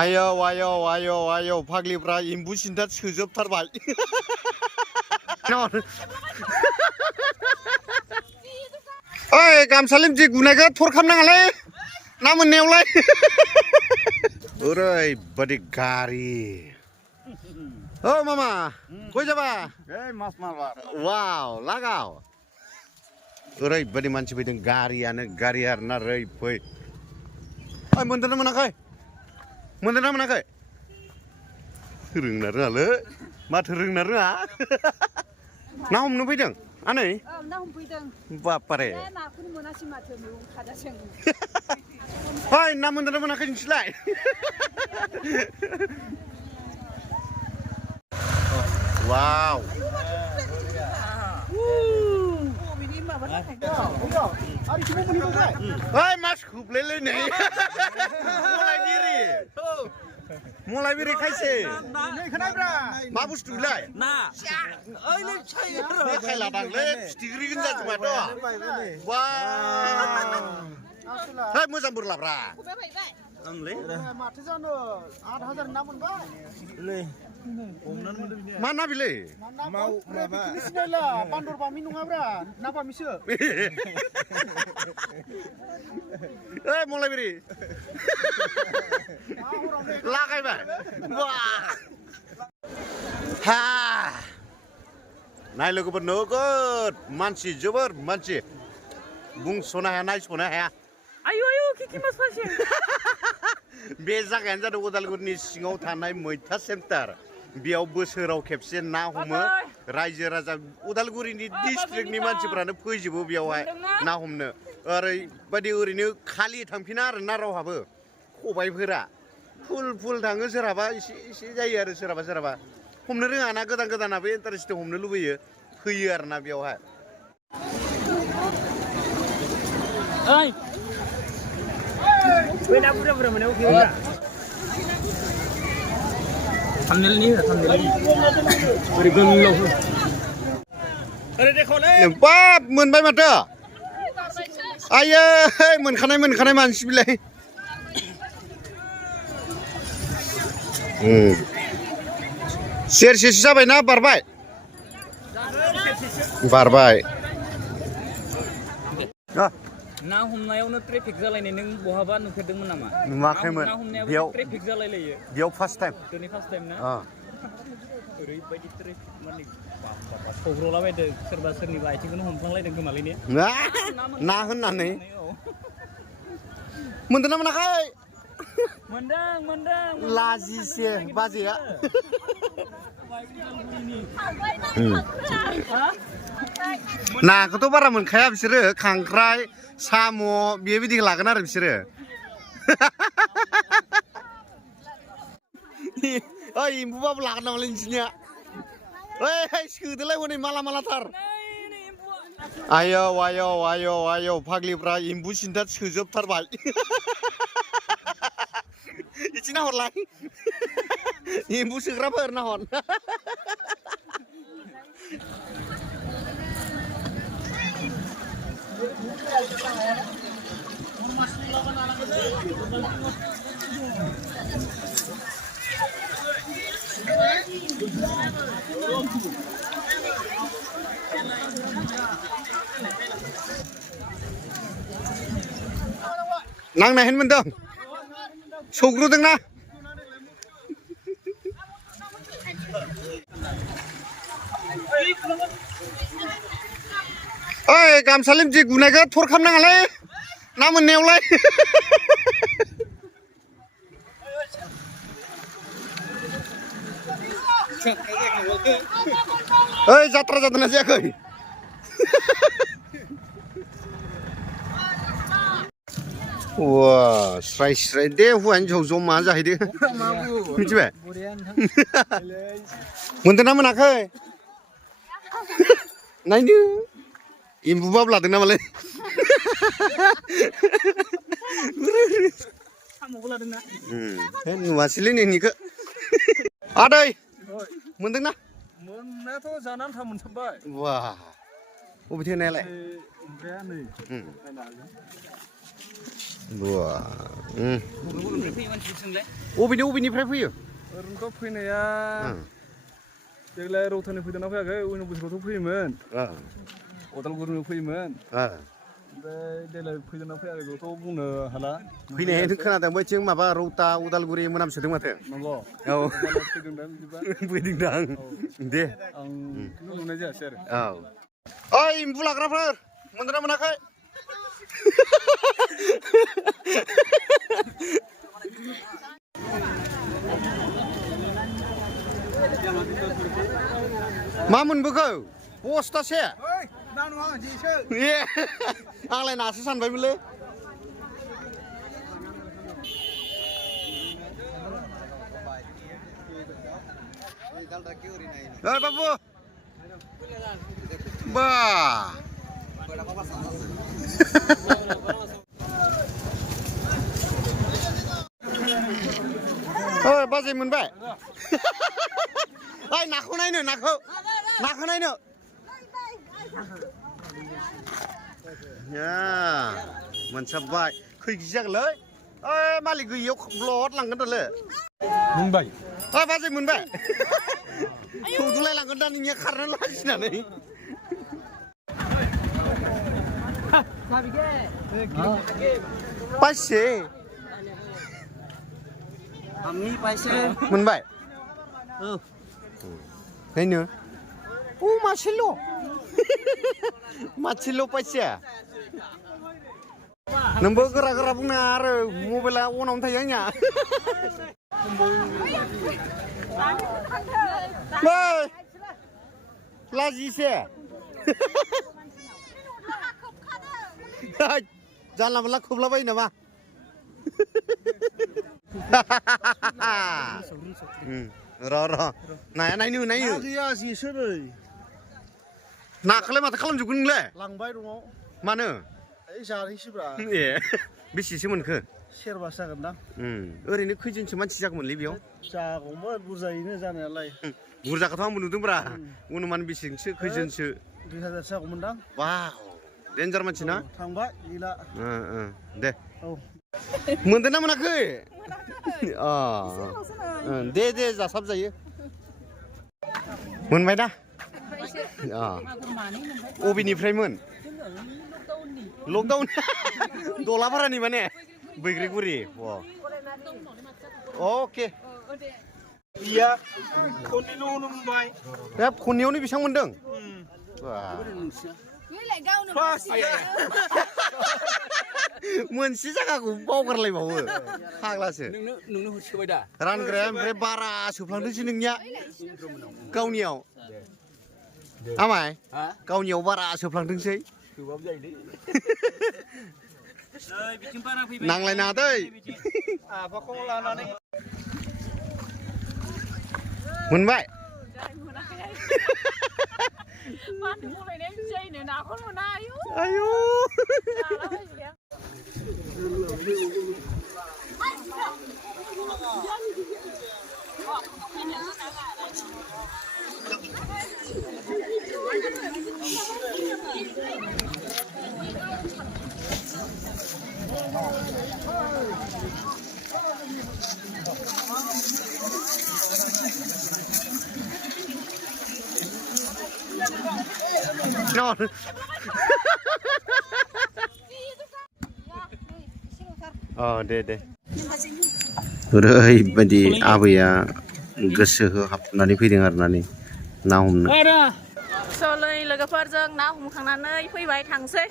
आयौ फाग्लिफ्रा एम्बु सिन्था सोजोबथारबाय ओइ गामसा लिमजि गुनायखौ थर खालामनाङालै ना मोननायावलाय ओरैबादि गारि ओ मामा कइ जाबा मास मारबार वाव लागाव ओरैबादि मानसि फैदों गारियानो गारि आरोना ओरै फै ओइ मोनदोंना मोनाखै मोनदोंना मोनाखै रोंना रोङालै माथो रोंना रोङा ना हमनो फैदों आनै ना हमफैदों बापारे नाखौनो मोनासै माथो मैगं खादासों ओइ ना मोनदोंना मोनाखै नोंसोरलाय वाव ओइ मा सोबलायलायनाय मलाई बिरि खायसे मा बुस्थुलाय ना खायला दांलै फिथिख्रि गोजा माथ' वाव मोजां बोरलाब्रा आंलै माथो जानो 8,000 ना मोनबाय मा ना बिलै सिनायला बान्दर बामि नङाब्रा ना बामिसो ओइ मलाई बिरि लागायबाय हा नाय लोगोफोर नोगोद मानसि जोबोर मानसि बुंस'नो हाया नायस'नो हाया आयु किकि मास फासे बे जायगायानो जादों उदालगुरिनि सिङाव थानाय मैथा सेन्टार बेयाव बोसोराव खेबसे ना हमो रायजो राजा उदालगुरिनि डिस्ट्रिक्टनि मानसिफ्रानो फैजोबो बेयावहाय ना हमनो ओरैबायदि ओरैनो खालि थांफिना आरो ना रावहाबो खबाइफोरा फुल थाङो सोरहाबा एसे जायो आरो सोरहाबा हमनो रोङा ना गोदानाबो इन्टारेस्टजों हमनो लुबैयो फैयो आरो ना बेयावहाय ना बुरजा मोनो थामनेलनि ओरै गोलाव ओरै देखौलै बाब मोनबाय माथो आयै मोनखानाय मानसि बिलाय सेरसेसो जाबायना बारबाय ना हमनायावनो ट्रेफिक जालायनाय नों बहाबा नुफेरदोंमोन नामा नुवाखैमोन ना हमनायाव ट्रेफिक जालायलायो बेयाव फार्स्ट टाइम दिनै फार्स्ट टाइम ना ओरैबायदि ट्रेफिक माने सौग्रावलाबायदों सोरबा सोरनिबा आथिंखौनो हमफ्लांलायदों खोमालैनो ना होननानै मोनदोंना मोनाखै मोनदों लाजिसे बाजैया नाखौथ' बारा मोनखाया बिसोरो खांख्राइ साम' बेबायदिखौ लागोन आरो बिसोरो ओइ एम्बुबाबो लागोन नामालै नोंसिनिया ओइ सोदोलाय हनै मालाथार आयौ फाग्लिफ्रा एम्बु सिन्था सोजोबथारबाय इदि नाहरलाय एम्बु सोग्राफोर नाहर नांनायहैनो मोनदों सौग्रोदोंना ओइ गामसा लिमजि गुनायखौ थर खालामनाङालै ना मोननायावलाय ओइ जात्रा जादोंना जायाखै वा स्राय दे हौवा हिन्जाव जमा जाहैदो मिथिबाय मोनदोंना मोनाखै नायनो एम्बुबाबो लादों नामालै नुवासैलै नोंनिखौ आदै मोनदोंना मोननायाथ' जानानै आन्था मोनसाबबाय वा बबेथो नायालाय บัว बुंनो फैयो मानसि सोंलाय अबेनिफ्राय फैयो ओरैनोथ' फैनाया देग्लाय रौतानि फैदोंना फैयाखै उननि बोसोरावथ' फैयोमोन उदालगुरिनिफ्राय फैयोमोन ओमफ्राय देग्लाय फैदोंना फैयाखै बेखौथ' बुंनो हाला फैनायानो खोनादों बैथिं माबा रौता उदालगुरि मोनामसोदों माथो नंगौ औ फैदों दा बिदिबा फैदों दां दे आं खिन्थु नुनाय जायासै आरो औ ओइ एम्बु लाग्राफोर मोनदोंना मोनाखै मा मोनबोखो बस्थासे आंलाय नासो सानबायमोनलै ओइ बाबु बा ओइ बाजै मोनबाय ओइ नाखौ नायनो नाखौ नायनो मोनसाबबाय खै केजि जागोनलै ओइ मालिक गैयियाव ब्लद लांगोन दाले मोनबाय ओइ बाजै मोनबाय सौदुलाय लांगोन दा नोंनिया खारनो लाजिनानै पाइसे मोनबाय नायनो अ मासेल' पाइसे नोंबो गोरा गोरा बुंना आरो मबाइला अनावनो थायो आंनिया बै लाजिसे जानला मोनला खोबलाबायो नामा र' नाया नायनो नाखौलाय माथो खालामजोबगोन नोंलाय लांबाय न'आव मानो जाहैसैब्रा ए बेसेसो मोनखो सेरबासो जागोन दां ओरैनो खैजोनसो मानसि जागौमोनलै बेयाव जागौमोन बुरजायैनो जानायालाय बुरजाखौथ' आंबो नुदोंब्रा अनुमान बेसेसो खैजोनसो 2000 जागौमोन दां वाव डेन्जार मानसि ना थांबाय गैला दे औ मोनदों ना मोनाखै दे जासाब जायो मोनबाय दा अबेनिफ्रायमोन लकडाउन दलापारानि माने बैग्रिगुरि अके खननैयावनो बेसेबां मोनदों मोनसे जायगाखौ बावगारलायबावो फाग्लासो नोंनो होसोबाय दा रानग्राया ओमफ्राय बारा सोफ्लांदोंसो नोंनिया गावनियाव आमाय गावनियाव बारा सोफ्लांदोंसै नांलायनाङा दै मोनबाय आयु दे ओरैबायदि आबैया गोसो होहाबनानै फैदों आरो ना ना हमनो सलै लोगोफोरजों ना हमखांनानै फैबाय थांसै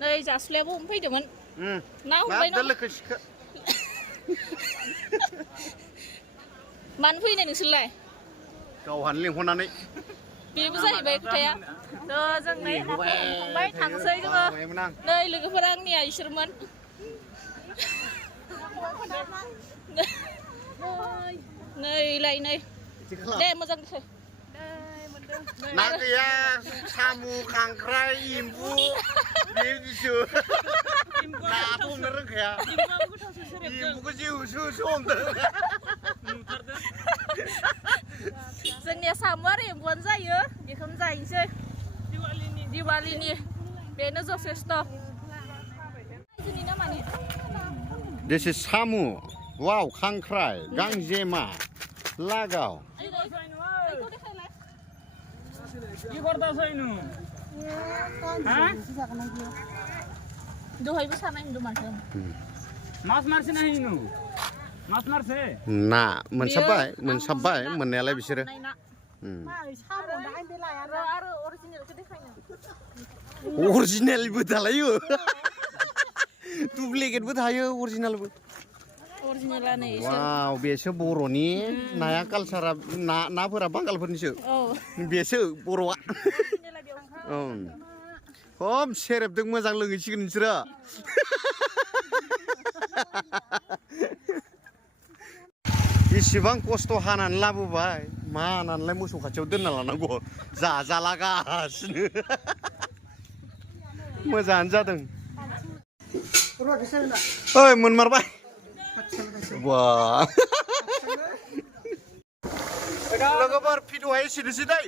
नै जासुलायाबो हमफैदोंमोन ना हमबाय ना मानो फैनाय नोंसोरलाय गावहानो लिंहरनानै बेबो जाहैबाय खोथाया जों नै हमबाय थांसै जोङो नै लोगोफोरा आंनिया इसोरमोन नैलाय नै दे मोजां दे ना गैया साम' खांख्राइ एम्बु बिदिसो नाथ' हमनो रोंखाया एम्बुखौ जेवसो हमदों जोंनिया साम' आरो एम्बुआनो जायो बेखौनो जाहैनोसै दिवालीनि बेनो जथेस्थ' जोंनि नामानि This is samu. Wow, खांख्राइ, गांजेमा, लागाव. কি করতাছই নু হ্যাঁ दहायबो सानाय नुदों माथो মাছ মারছে না হিনু মাছ মারছে ना मोनसाबबाय मोननायालाय बिसोरो आरो अरिजिनेलखौ देखायनो अरिजिनेलबो थालायो डुप्लिकेटबो थायो अरिजिनेलबो अरिजिनेलानो एसे वाव बेसो बर'नि नाया कालसारा नाफोरा बांगालफोरनिसो औ बेसो बर'आ खम सेरेबदों मोजां लोंहैसिगोन नोंसोरो इसेबां खस्थ' हानानै लाबोबाय मा हानानैलाय मोसौ खाथियाव दोनना लानांगौ जाजालागासिनो मोजाङानो जादों ओइ मोनमारबाय बा लोगोफोर भिडिअ'आ एसेनोसै दै